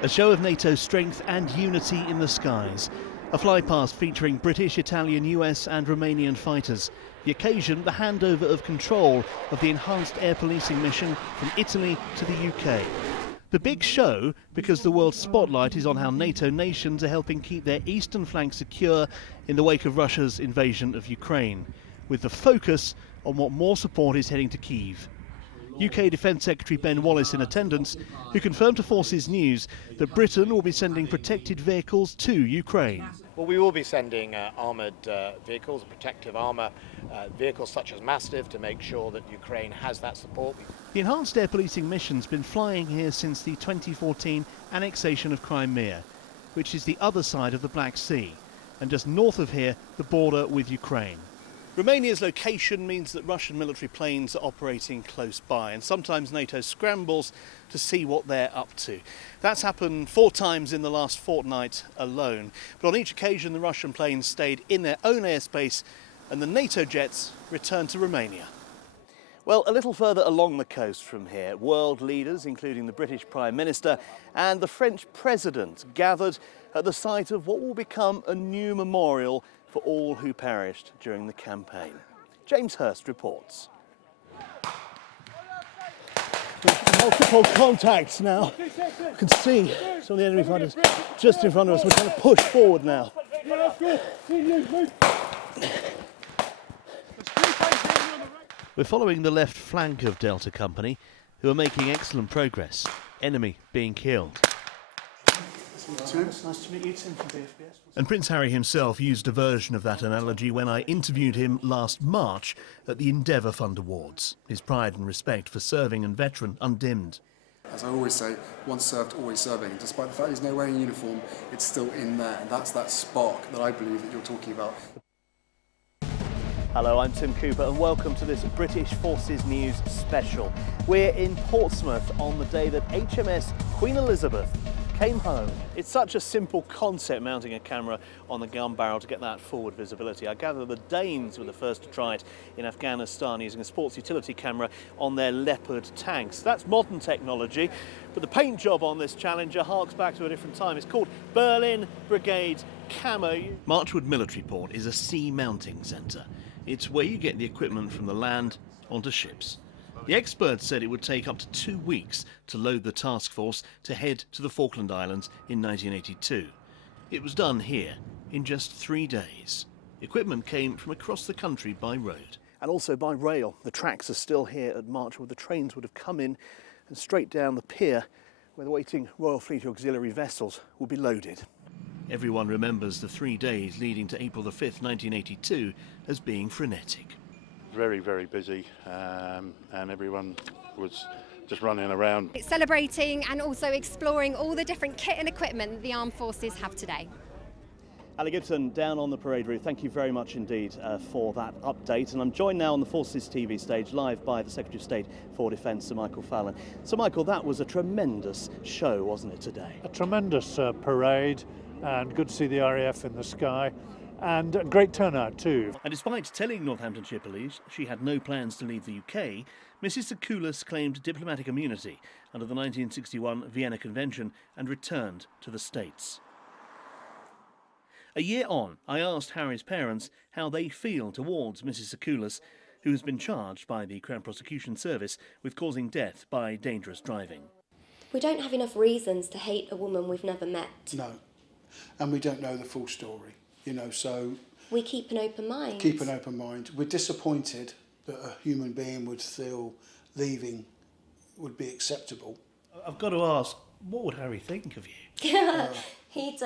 A show of NATO's strength and unity in the skies. A flypast featuring British, Italian, US and Romanian fighters. The occasion, the handover of control of the enhanced air policing mission from Italy to the UK. The big show because the world's spotlight is on how NATO nations are helping keep their eastern flank secure in the wake of Russia's invasion of Ukraine, with the focus on what more support is heading to Kyiv. UK Defence Secretary Ben Wallace in attendance, who confirmed to Forces News that Britain will be sending protected vehicles to Ukraine. Well, we will be sending armoured vehicles, protective armour vehicles such as Mastiff to make sure that Ukraine has that support. The enhanced air policing mission's been flying here since the 2014 annexation of Crimea, which is the other side of the Black Sea, and just north of here, the border with Ukraine. Romania's location means that Russian military planes are operating close by, and sometimes NATO scrambles to see what they're up to. That's happened 4 times in the last fortnight alone, but on each occasion the Russian planes stayed in their own airspace and the NATO jets returned to Romania. Well, a little further along the coast from here, world leaders, including the British Prime Minister and the French President, gathered at the site of what will become a new memorial for all who perished during the campaign. James Hurst reports. Multiple contacts now. You can see some of the enemy fighters just in front of us. We're trying to push forward now. We're following the left flank of Delta Company, who are making excellent progress. Enemy being killed. It's nice to meet you, Tim from BFBS. And Prince Harry himself used a version of that analogy when I interviewed him last March at the Endeavour Fund Awards. His pride and respect for serving and veteran undimmed. As I always say, once served, always serving. Despite the fact he's now wearing uniform, it's still in there. And that's that spark that I believe that you're talking about. Hello, I'm Tim Cooper and welcome to this British Forces News special. We're in Portsmouth on the day that HMS Queen Elizabeth came home. It's such a simple concept, mounting a camera on the gun barrel to get that forward visibility. I gather the Danes were the first to try it in Afghanistan using a sports utility camera on their Leopard tanks. That's modern technology, but the paint job on this Challenger harks back to a different time. It's called Berlin Brigade Camo. Marchwood Military Port is a sea mounting centre. It's where you get the equipment from the land onto ships. The experts said it would take up to 2 weeks to load the task force to head to the Falkland Islands in 1982. It was done here in just 3 days. Equipment came from across the country by road. And also by rail. The tracks are still here at Marchwood. The trains would have come in and straight down the pier where the waiting Royal Fleet auxiliary vessels will be loaded. Everyone remembers the 3 days leading to April the 5th, 1982 as being frenetic. Very, very busy, and everyone was just running around. It's celebrating and also exploring all the different kit and equipment that the armed forces have today. Ali Gibson, down on the parade route, thank you very much indeed for that update. And I'm joined now on the Forces TV stage, live by the Secretary of State for Defence, Sir Michael Fallon. So Michael, that was a tremendous show, wasn't it, today? A tremendous parade, and good to see the RAF in the sky. And a great turnout too. And despite telling Northamptonshire Police she had no plans to leave the UK, Mrs Sakoulas claimed diplomatic immunity under the 1961 Vienna Convention and returned to the States. A year on, I asked Harry's parents how they feel towards Mrs Sakoulas, who has been charged by the Crown Prosecution Service with causing death by dangerous driving. We don't have enough reasons to hate a woman we've never met. No, and we don't know the full story. So we keep an open mind. Keep an open mind. We're disappointed that a human being would feel leaving would be acceptable. I've got to ask, what would Harry think of you? He'd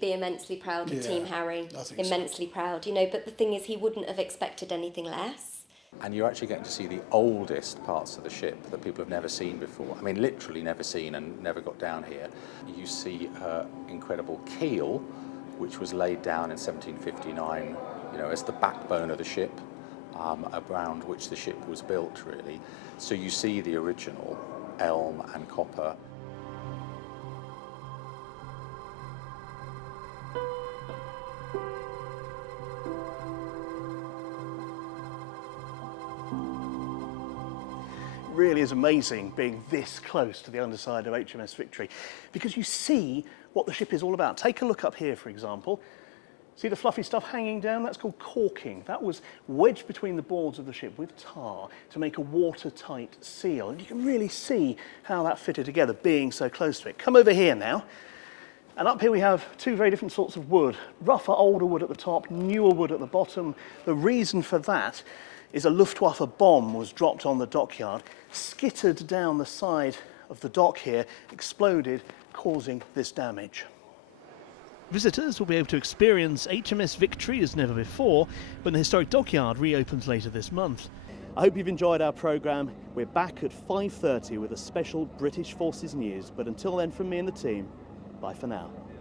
be immensely proud of Team Harry. Immensely proud, But the thing is, he wouldn't have expected anything less. And you're actually getting to see the oldest parts of the ship that people have never seen before. I mean, literally never seen and never got down here. You see her incredible keel, which was laid down in 1759, as the backbone of the ship, around which the ship was built, really. So you see the original elm and copper. Really is amazing being this close to the underside of HMS Victory, because you see what the ship is all about. Take a look up here, for example. See the fluffy stuff hanging down? That's called caulking. That was wedged between the boards of the ship with tar to make a watertight seal. And you can really see how that fitted together, being so close to it. Come over here now. And up here we have two very different sorts of wood. Rougher, older wood at the top, newer wood at the bottom. The reason for that is a Luftwaffe bomb was dropped on the dockyard, skittered down the side of the dock here, exploded, causing this damage. Visitors will be able to experience HMS Victory as never before when the historic dockyard reopens later this month. I hope you've enjoyed our programme. We're back at 5:30 with a special British Forces news, but until then, from me and the team, bye for now.